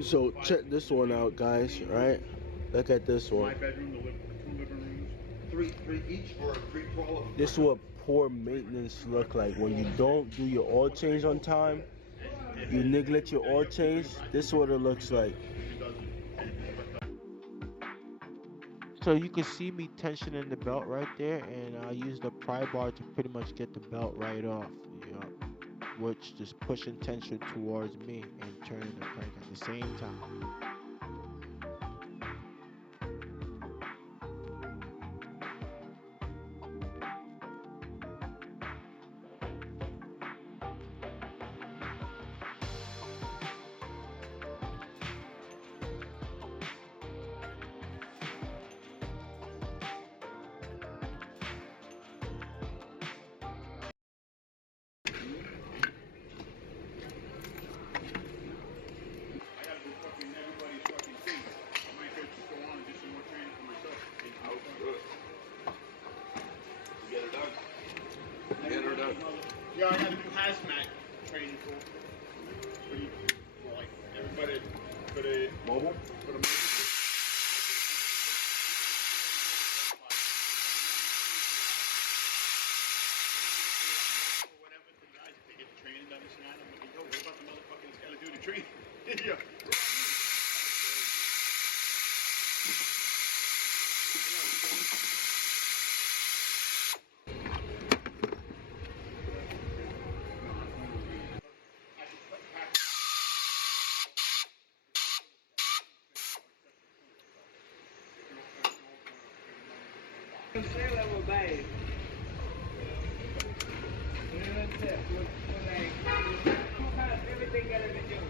So check this one out, guys. Right? Look at this one. My bedroom, the two living rooms. Three each or three total. This is what poor maintenance look like when you don't do your oil change on time. You neglect your oil change. This is what it looks like. So you can see me tensioning the belt right there, and I use the pry bar to pretty much get the belt right off. Which just pushing tension towards me and turning the crank at the same time. Yeah, I gotta do hazmat training for like everybody for the mobile. For the mobile. Whatever the guys, if they get the training done, this and that, I'm like, yo, what about the motherfuckers that's gotta do the training? Yeah. Everything gotta be done.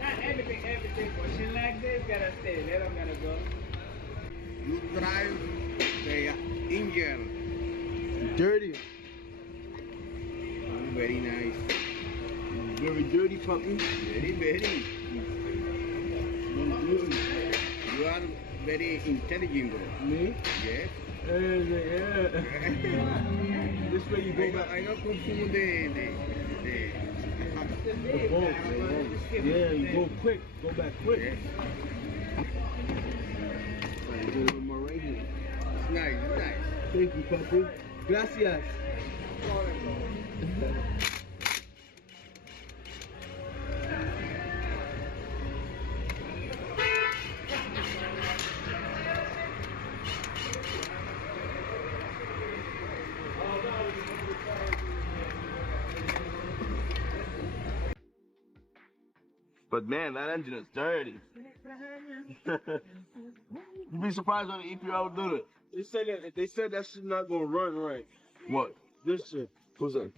Not everything, but she like this gotta stay. They don't gotta go. You drive the engine. Dirty. Very nice. Very dirty puppy. Very. You are very intelligent, bro. Me? Yes. Yeah. This way you go back. I don't consume the boat. Yeah, you go quick. Go back quick. Yes. Alright, a little more right here. It's nice, it's nice. Thank you, puppy. Gracias. But man, that engine is dirty. You'd be surprised when the EPR would do it. They said that shit's not gonna run right. What? This shit. Who's that?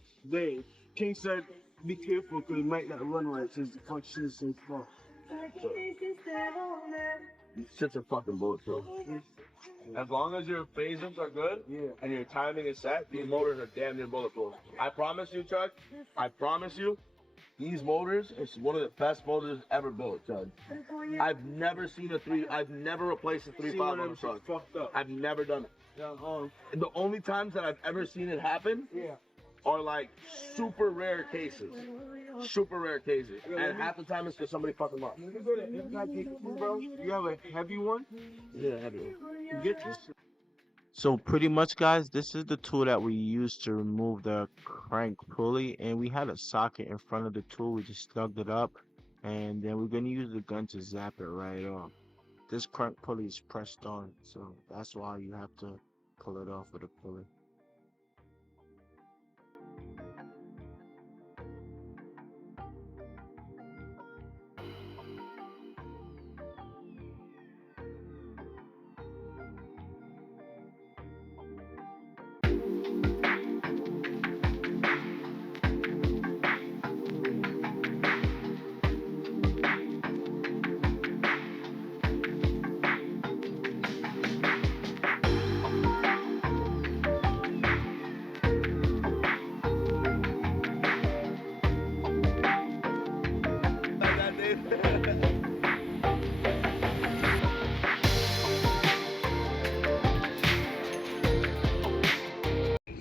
King said be careful because it might not run right since the fuck shit is so small. These shits are fucking bulletproof. As long as your phasers are good and your timing is set, these motors are damn near bulletproof. I promise you, Chuck. I promise you. These motors is one of the best motors ever built, Chuck. I've never replaced a 3.5 on a truck. I've never done it. And the only times that I've ever seen it happen are like super rare cases. Super rare cases. And half the time it's because somebody fucked them up. Bro, you have a heavy one? Yeah, heavy one. Get this. So pretty much, guys, this is the tool that we used to remove the crank pulley, and we had a socket in front of the tool. We just slugged it up, and then we're gonna use the gun to zap it right off. This crank pulley is pressed on, so that's why you have to pull it off with a pulley.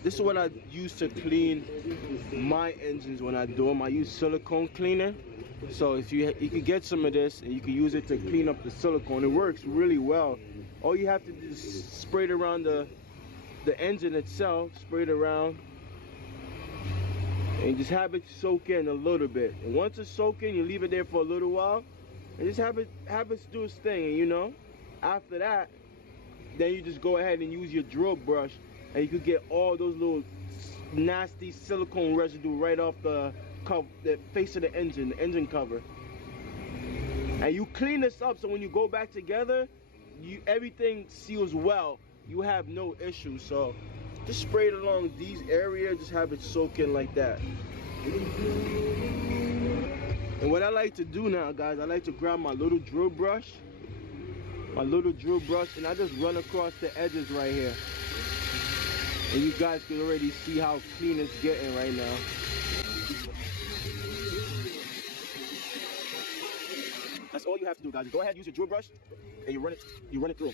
This is what I use to clean my engines when I do them. I use silicone cleaner. So if you could get some of this and you can use it to clean up the silicone. It works really well. All you have to do is spray it around the engine itself, spray it around, and just have it soak in a little bit. And once it's soaked in, you leave it there for a little while, and just have it do its thing. And you know, after that, then you just go ahead and use your drill brush, and you could get all those little nasty silicone residue right off the face of the engine cover. And you clean this up so when you go back together, everything seals well. You have no issues. So just spray it along these areas, just have it soak in like that. And what I like to do now, guys, I like to grab my little drill brush, and I just run across the edges right here. And you guys can already see how clean it's getting right now. That's all you have to do, guys. Go ahead, use your drill brush, and you run it through.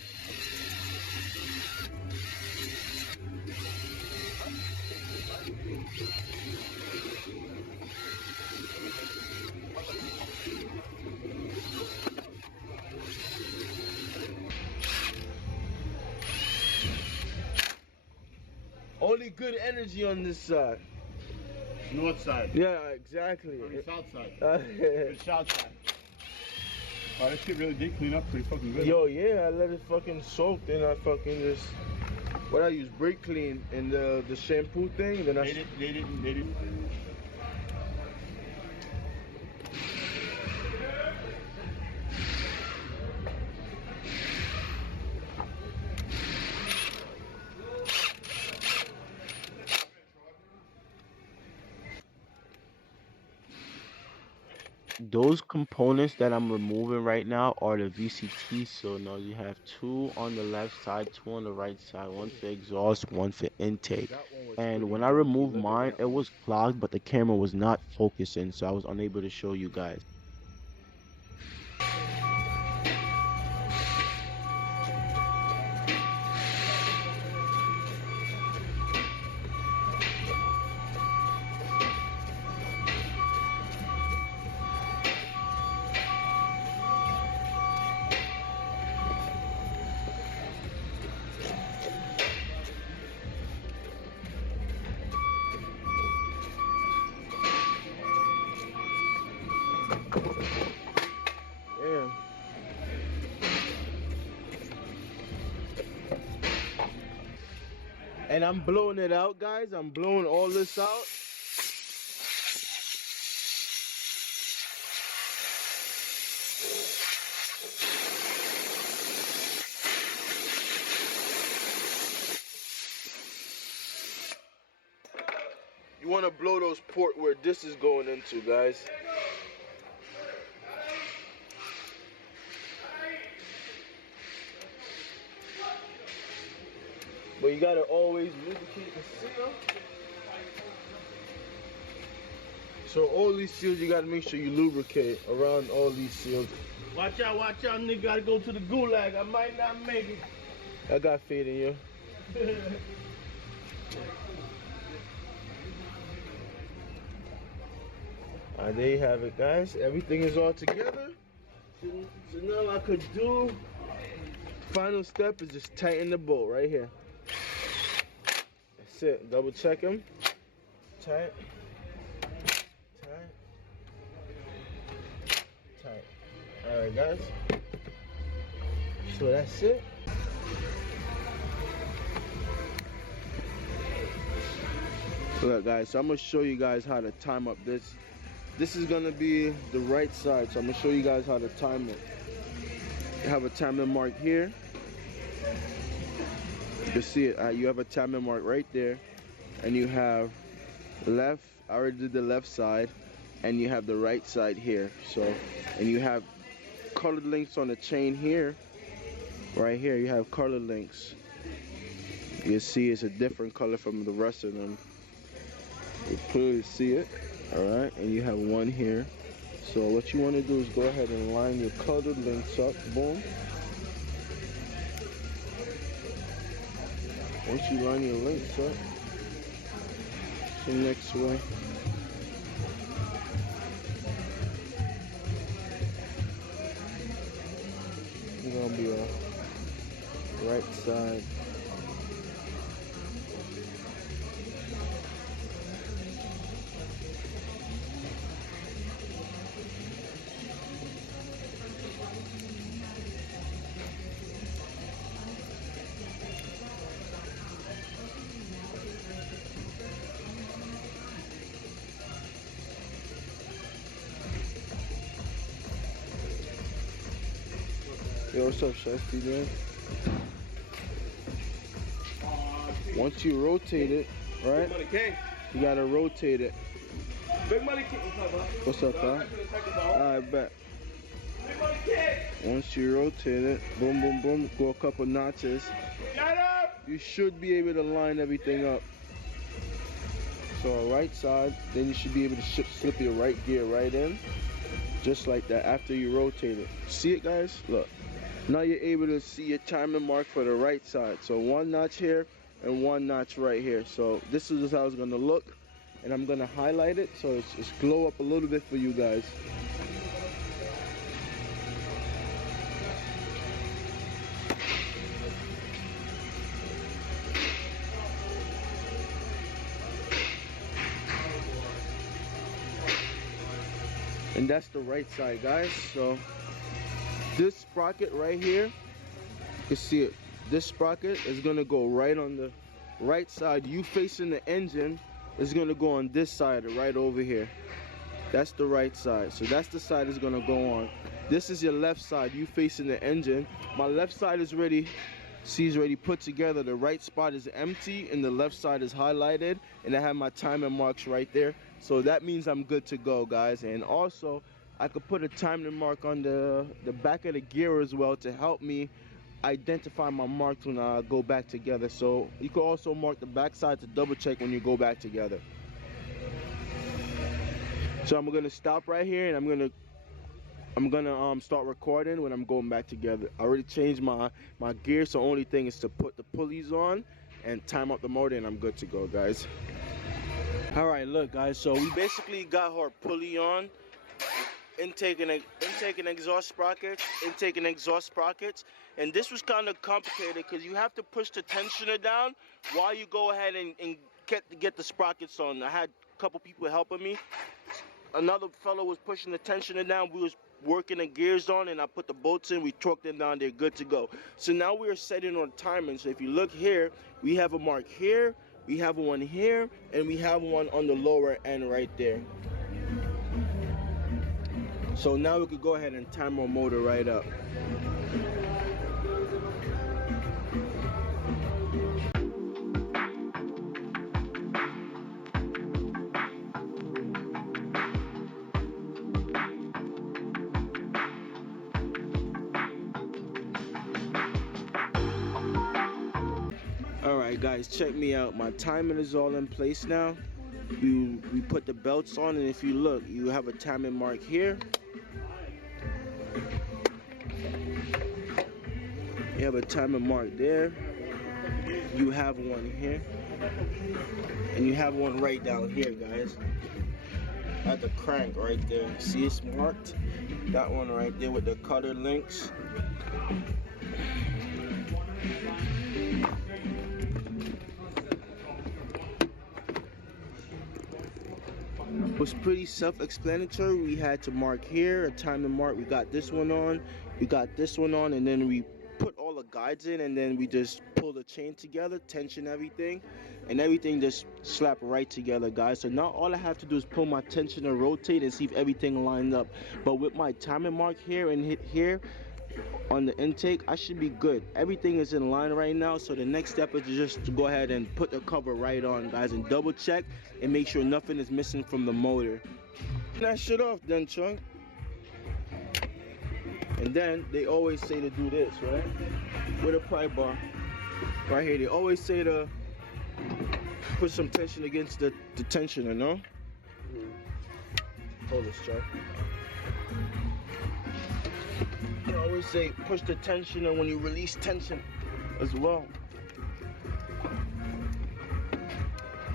Only good energy on this side. North side. Yeah, exactly. Or the south side. The south side. Oh, this shit really did clean up pretty fucking good. Yo, yeah, I let it fucking soak, then I fucking just, what I use, brake clean and the shampoo thing, then They did. Those components that I'm removing right now are the VCT. So now you have two on the left side, two on the right side, one for exhaust, one for intake. And when I removed mine, it was clogged, but the camera was not focusing, so I was unable to show you guys. Yeah. And I'm blowing it out, guys. I'm blowing all this out. You want to blow those port where this is going into, guys. But you gotta always lubricate the seal. So all these seals, you gotta make sure you lubricate around all these seals. Watch out, nigga. Gotta go to the gulag. I might not make it. I got faith in you. There you have it, guys. Everything is all together. So now I could do, final step is just tighten the bolt right here. That's it. Double check them. Tight. Tight. Tight. Alright, guys. So that's it. Look, guys, so I'm going to show you guys how to time up this. This is going to be the right side, so I'm going to show you guys how to time it. You have a timing mark here. You can see it. You have a timing mark right there. And you have left. I already did the left side. And you have the right side here. So, and you have colored links on the chain here. Right here, you have colored links. You see it's a different color from the rest of them. You clearly see it. Alright, and you have one here. So what you want to do is go ahead and line your colored links up. Boom. Once you line your links up, the next way. is gonna be a right side. Yo, what's up, Shasty, man? Once you rotate it, right? You gotta rotate it. Big money kid. What's up, pal? I bet. Big money kid. Once you rotate it, boom, boom, boom, go a couple notches. Get up. You should be able to line everything up. So right side, then you should be able to slip your right gear right in, just like that after you rotate it. See it, guys? Look. Now you're able to see your timing mark for the right side. So one notch here and one notch right here. So this is how it's gonna look, and I'm gonna highlight it so it's glow up a little bit for you guys. And that's the right side, guys. So this sprocket right here, you can see it. This sprocket is gonna go right on the right side. You facing the engine is gonna go on this side, right over here. That's the right side. So that's the side it's gonna go on. This is your left side. You facing the engine. My left side is ready. See, it's already put together. The right spot is empty and the left side is highlighted, and I have my timing marks right there. So that means I'm good to go, guys. And also, I could put a timing mark on the back of the gear as well to help me identify my marks when I go back together. So you can also mark the back side to double check when you go back together. So I'm gonna stop right here, and I'm gonna start recording when I'm going back together. I already changed my gear, so only thing is to put the pulleys on and time up the motor, and I'm good to go, guys. All right, look, guys. So we basically got our pulley on. Intake and exhaust sprockets, and this was kind of complicated because you have to push the tensioner down while you go ahead and get the sprockets on. I had a couple people helping me. Another fellow was pushing the tensioner down. We was working the gears on, and I put the bolts in. We torqued them down. They're good to go. So now we are setting on timing. So if you look here, we have a mark here, we have one here, and we have one on the lower end right there. So now we could go ahead and time our motor right up. Alright guys, check me out. My timing is all in place now. We put the belts on, and if you look, you have a timing mark here. You have a timing mark there. You have one here. And you have one right down here, guys. At the crank right there. See, it's marked. That one right there with the cutter links. It was pretty self-explanatory. We had to mark here, a timing mark. We got this one on, we got this one on, and then we put all the guides in, and then we just pull the chain together, tension everything, and everything just slap right together, guys. So now all I have to do is pull my tension and rotate and see if everything lined up. But with my timing mark here and hit here on the intake, I should be good. Everything is in line right now, so the next step is just to go ahead and put the cover right on, guys, and double check and make sure nothing is missing from the motor. Turn that shit off then, Chunk. And then they always say to do this, right? With a pry bar right here, they always say to put some tension against the tensioner, no? Hold this, Chuck. They always say push the tensioner when you release tension as well.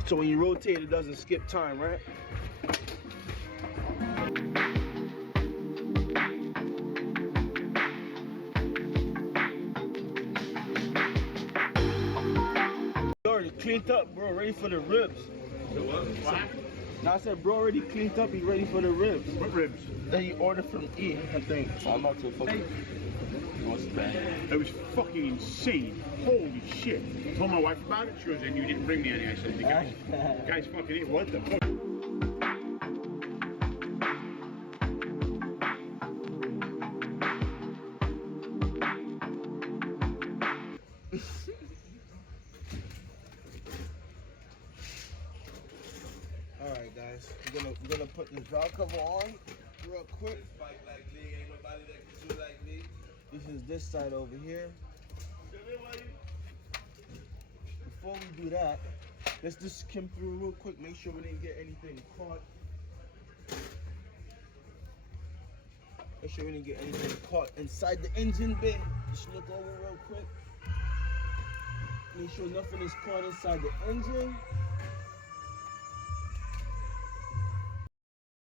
So when you rotate, it doesn't skip time, right? cleaned up, bro. Ready for the ribs. What happened? Now I said, bro, already cleaned up. He ready for the ribs. What ribs? That he ordered from E, I think. I'm about to fucking. What's bad? It was fucking insane. Holy shit. I told my wife about it. She goes, and you didn't bring me any. I said, the guy's fucking, what the fuck? Alright guys, we're gonna put this valve cover on real quick. This is this side over here. Before we do that, let's just skim through real quick, make sure we didn't get anything caught. Make sure we didn't get anything caught inside the engine bay. Just look over real quick. Make sure nothing is caught inside the engine.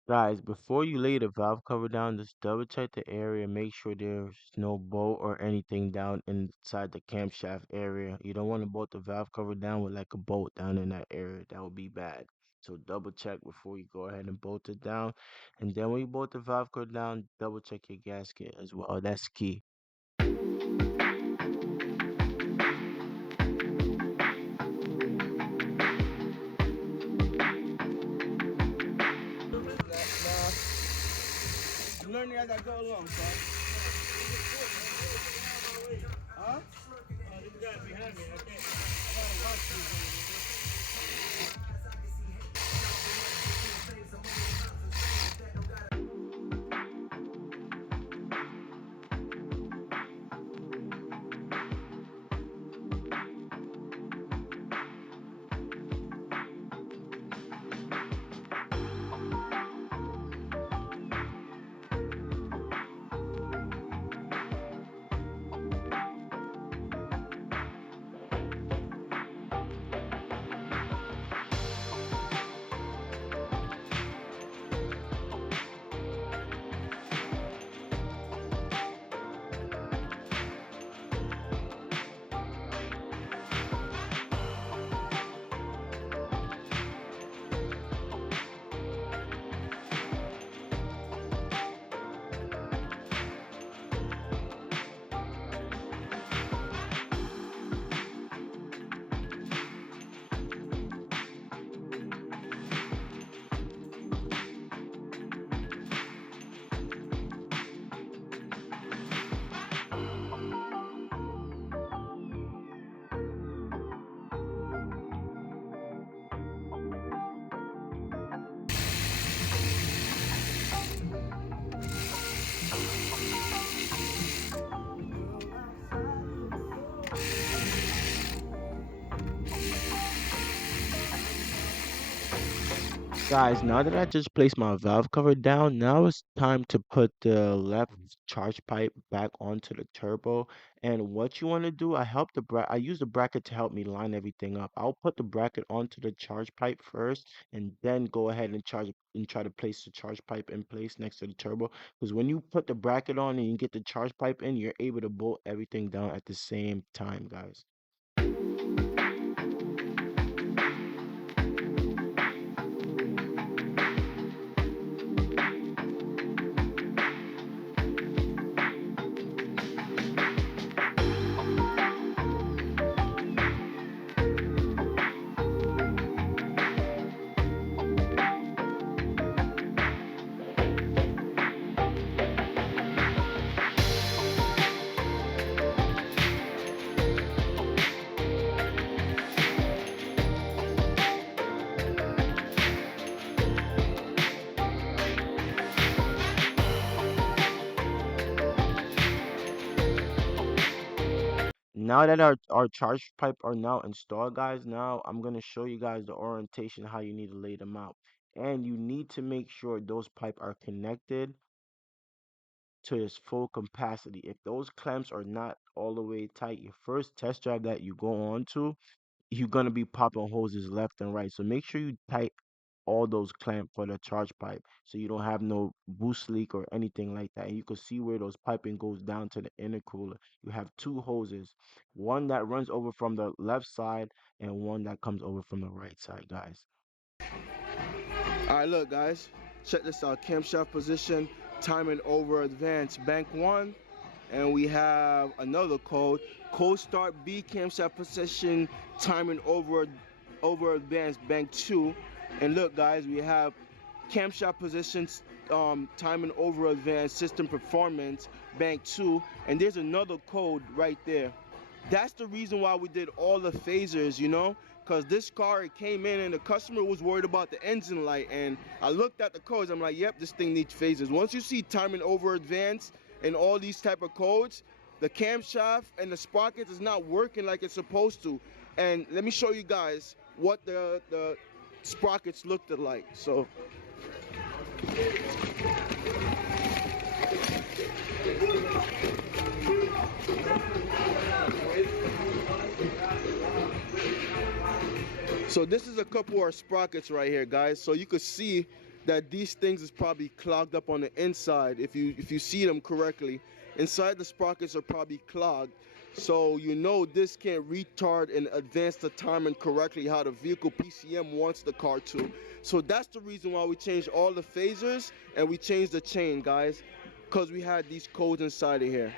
Guys, before you lay the valve cover down, just double check the area. Make sure there's no bolt or anything down inside the camshaft area. You don't want to bolt the valve cover down with like a bolt down in that area. That would be bad. So double check before you go ahead and bolt it down. And then when you bolt the valve cover down, double check your gasket as well. That's key. Learning as I go along, son. Huh? This guy behind me, okay? Guys, now that I just placed my valve cover down, now it's time to put the left charge pipe back onto the turbo. And what you want to do, I use the bracket to help me line everything up. I'll put the bracket onto the charge pipe first and then go ahead and try to place the charge pipe in place next to the turbo. Because when you put the bracket on and you get the charge pipe in, you're able to bolt everything down at the same time, guys. Now that our charge pipe are now installed, guys, now I'm going to show you guys the orientation, how you need to lay them out. And you need to make sure those pipe are connected to its full capacity. If those clamps are not all the way tight, your first test drive that you go on to, you're going to be popping hoses left and right. So make sure you tight all those clamp for the charge pipe, so you don't have no boost leak or anything like that. And you can see where those piping goes down to the intercooler. You have two hoses, one that runs over from the left side and one that comes over from the right side, guys. All right, look, guys, check this out. Camshaft position, timing over advance, bank 1. And we have another code, code start B, camshaft position, timing over advance, bank 2. And look, guys, we have camshaft positions, timing over advance, system performance, bank 2. And there's another code right there. That's the reason why we did all the phasers, you know, because this car, it came in and the customer was worried about the engine light. And I looked at the codes, I'm like, yep, this thing needs phasers. Once you see timing over advance and all these type of codes, the camshaft and the sprockets is not working like it's supposed to. And let me show you guys what the sprockets looked like. So this is a couple of our sprockets right here, guys. So you could see that these things is probably clogged up on the inside. If you see them correctly, inside the sprockets are probably clogged. So you know this can't retard and advance the timing correctly how the vehicle PCM wants the car to. So that's the reason why we changed all the phasers and we changed the chain, guys, because we had these codes inside of here.